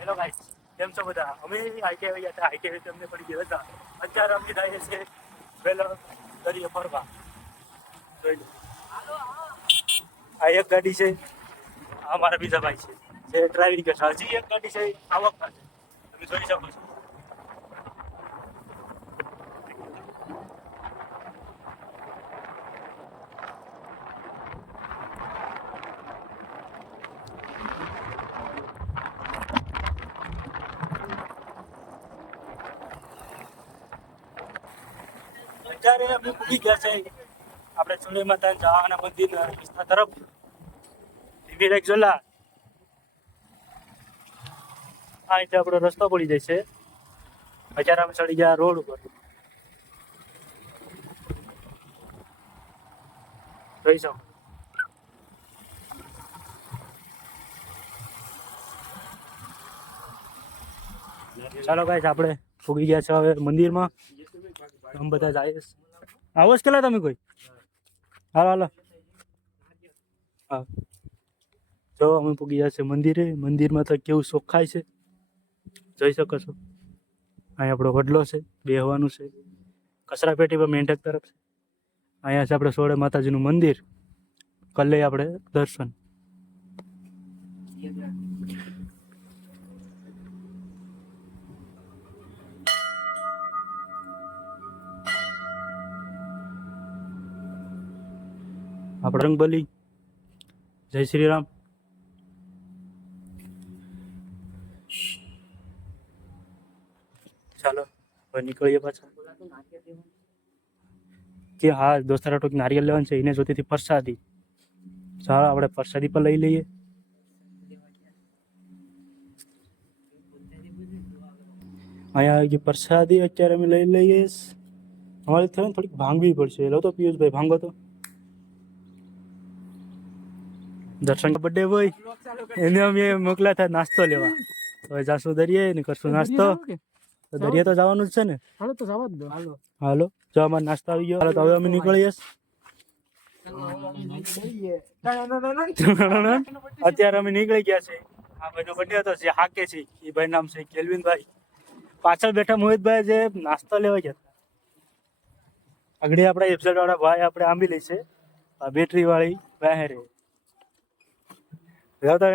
Hello guys, કેમ છો બધા? અમે આઈકે આવ્યા હતા. આઈકે તમને પડી ગયા હતા. અત્યારે અમે જઈએ છીએ પેલો દરિયો ફરવા. જોઈ લો. આ એક ગાડી છે, આ મારા બીજા ભાઈ છે જે ડ્રાઇવિંગ કરે છે. હજી એક ગાડી છે આવકમાં છે, તમે જોઈ શકો છો. અત્યારે અમે પૂરી ગયા છે આપણે ચુંડી માતા જવાના મંદિરના વિસ્તાર તરફ. ધીમે એક જોલા આ રીતે આપણો રસ્તો પડી જાય છે. અત્યારે અમે ચડી ગયા રોડ ઉપર. જોઈ શકો. ચાલો ગાઈસ, આપણે પૂગી ગયા છે હવે મંદિરમાં. અમે બધા જાય. આવો જ કેલા તમે કોઈ? હાલો હાલો. હા, જો અમે પૂગી ગયા છે મંદિરે. મંદિરમાં તો કેવું ચોખ્ખાઈ છે, જોઈ શકો છો. અહીં આપણો વડલો છે, બેહવાનું છે. કચરા પેટી પર મેંઢક તરફ છે. અહીંયા છે આપણે સોળે માતાજીનું મંદિર. કલે આપણે દર્શન. આપણે રંગબલી. જય શ્રી રામ. ચાલો હવે નીકળીએ પાછા. કે હા, દોસ્તારા ટોક નારિયેલ લેવાનું છે, એને જોતી હતી પ્રસાદી. ચાલો આપણે પ્રસાદી પર લઈ લઈએ. અહીંયા આવી ગઈ પ્રસાદી. અત્યારે અમે લઈ લઈએ. અમારે થયું થોડીક ભાંગવી પડશે. લો તો પિયુષભાઈ, ભાંગો તો. દર્શન બર્થડે ભાઈ, એને અમે મોકલ્યા હતા નાસ્તો લેવા. હવે જાશું દરિયે ને કરશું નાસ્તો. તો દરિયે તો જવાનું જ છે ને. હાલો તો જવા જ દો. હાલો, જો અમારો નાસ્તો આવી ગયો. હાલો તો હવે અમે નીકળીએ. અત્યારે અમે નીકળી ગયા છે. આ ભાઈનો બર્થડે હતો, જે હાકે છે એ ભાઈ નામ છે કેલ્વિનભાઈ. પાછળ બેઠા મોહિતભાઈ જે નાસ્તો લેવા ગયા. આગળ આપણા એફઝેડ વાળા ભાઈ આપણે આંબી લઈ છે. આ બેટરી વાળી બહેરે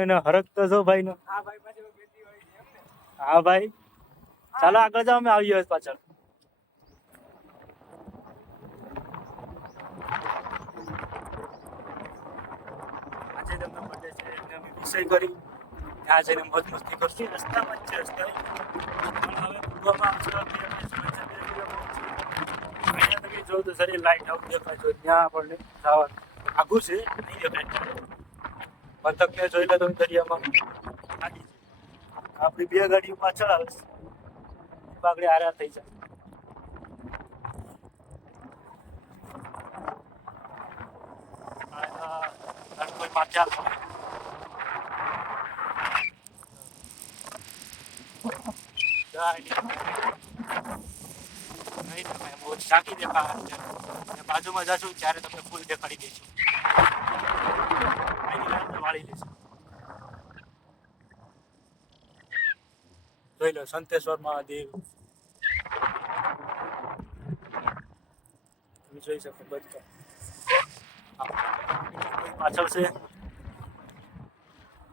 એને હરક તો જો ભાઈ નો. હા ભાઈ, ચાલો આગળ જાઓ, અમે આવી ગયો પાછળ. આજે તમને બર્થડે છે એટલે અમે વિષય કરી ત્યાં જઈને મોજ મસ્તી કરશું. રસ્તામાં જ છે રસ્તા. પણ હવે ભૂગવામાં અહીંયા તમે જો તો સરી લાઈટ આઉટ દેખાય છે. ત્યાં આપણને જવાનું આગું છે, નહીં દેખાય. પતંગને જોઈ લો તમે દરિયામાં. આપણી બે ગાડીઓ પાછળ આવે છે, આગળ આરા થઈ જાય. કોઈ પાછળ ઝાંકી દેખાય. બાજુમાં જશું ત્યારે તમને ફૂલ દેખાડી દઈશું. વાળી લેશે. જોઈ લો સંતેશ્વર મહાદેવ. તમે જોઈ શકો બધા પાછળ છે.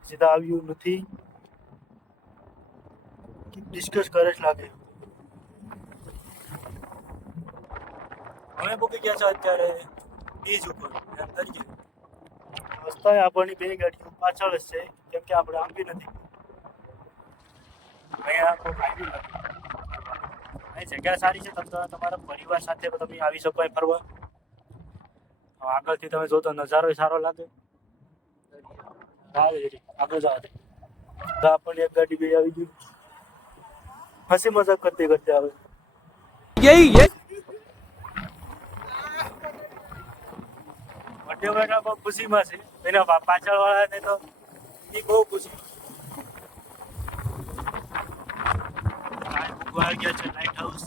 સીધા આવ્યું નથી, ડિસ્કસ કરે જ લાગે. અમે પૂકી ગયા છે અત્યારે બીજ ઉપર દરિયે. રસ્તા આપણની બે ગાડીઓ પાછળ જ છે, કેમ કે આપણે આંબી નથી. અહીંયા કોઈ ફાયદો નથી. અહીં જગ્યા સારી છે, તમે તમારા પરિવાર સાથે તમે આવી શકો અહીં ફરવા. આગળથી તમે જો તો નજારો સારો લાગે. આગળ જાવ તો આપણને એક ગાડી બે આવી ગઈ. હસી મજાક કરતે કરતે આવે. બર્થડે બહુ ખુશીમાં છે. એના પાછળ વાળાને તો એ બહુ ખુશી. આવી ગયા છે લાઇટ હાઉસ.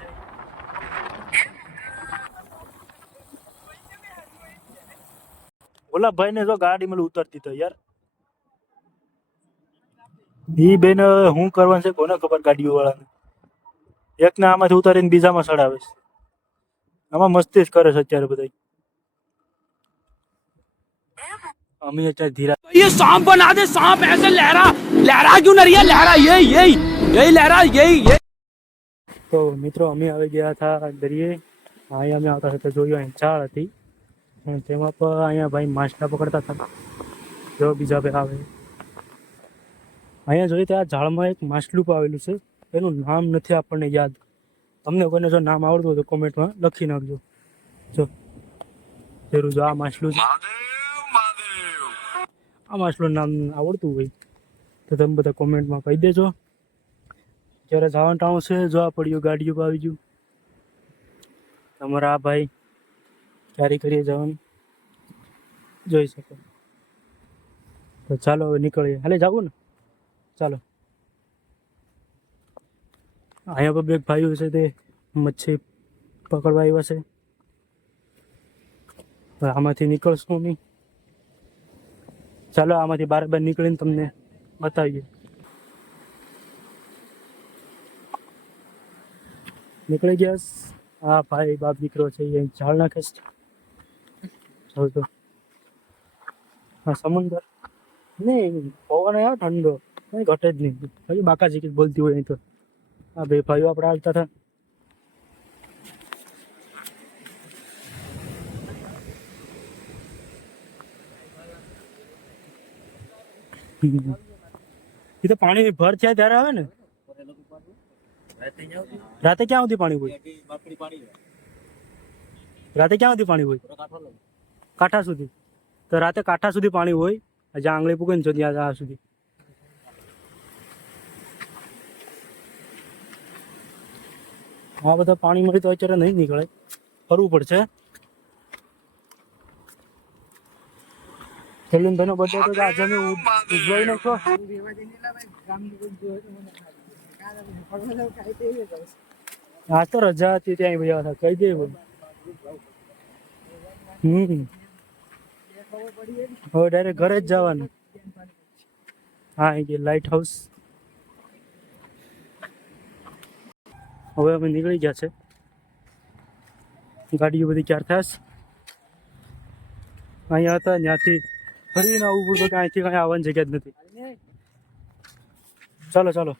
છે. ઓલા ભાઈ ને જો ગાડી માં ઉતરતી તો યાર ઈ બેન હું કરવાનું છે કોને ખબર ગાડીઓ વાળાને. એક ને આમાંથી ઉતારીને બીજામાં ચડાવે છે. આમાં મસ્તી જ કરે છે અત્યારે બધા. અમે અત્યારે ધીરા ये सांप बना दे सांप ऐसे लहरा लहरा क्यों नहीं है लहरा यही लहरा यही તો મિત્રો અમે આવી ગયા હતા દરિયે. અહીંયા અમે આવતા હતા જોયું અહીં ચાળ હતી અને તેમાં પણ અહીંયા ભાઈ માછલા પકડતા હતા. જો બીજા ભાઈ આવે અહીંયા જોઈએ તો આ ઝાડમાં એક માછલું પણ આવેલું છે. એનું નામ નથી આપણને યાદ. તમને કોઈને જો નામ આવડતું હોય તો કોમેન્ટમાં લખી નાખજો. જો જરૂર જો આ માછલું છે. આ માછલું નામ આવડતું હોય તો તમે બધા કોમેન્ટમાં કહી દેજો. જ્યારે જવાનું ટાણું છે જોવા પડ્યું ગાડીઓ પર આવી ગયું. તમારા આ ભાઈ ક્યારે કરીએ જવાનું જોઈ શકો. તો ચાલો હવે નીકળીએ. હાલે જાવું ને ચાલો. અહીંયા પર બે ભાઈઓ છે તે મચ્છી પકડવા આવ્યા છે. હવે આમાંથી નીકળશું નહીં. ચાલો આમાંથી બાર નીકળીને તમને બતાવીએ. નીકળી ગયા. હા ભાઈ બાપ દીકરો છે એ ઝાડ નાખે છે. તો હા સમુદ્ર નહીં પવન આવ્યો ઠંડો કઈ ઘટે જ નહીં. હજી બાકા જીકી બોલતી હોય નહીં તો. આ બે ભાઈઓ આપણે હાલતા હતા. એ તો પાણી ભર થયા ત્યારે આવે ને. રાતે ક્યાં સુધી પાણી હોય? રાતે ક્યાં સુધી પાણી હોય? કાંઠા સુધી. તો રાતે કાંઠા સુધી પાણી હોય. જ્યાં આંગળી પૂકે ને ત્યાં સુધી. આ બધા પાણી મળી તો અત્યારે નહીં નીકળે. ફરવું પડશે. સેલિનભાઈ નો બર્થડે તો આજે અમે ઉજવાઈ નાખો. આજ તો રજા હતી ત્યાં ભાઈ હતા કહી દે. હવે ડાયરેક્ટ ઘરે જ જવાનું. હા એ લાઇટ હાઉસ. હવે અમે નીકળી ગયા છે. ગાડીઓ બધી ક્યાર થશે. અહીંયા હતા ત્યાંથી ફરીને આવવું પડતું કે અહીંથી કઈ આવવાની જગ્યા જ નથી. ચાલો ચાલો.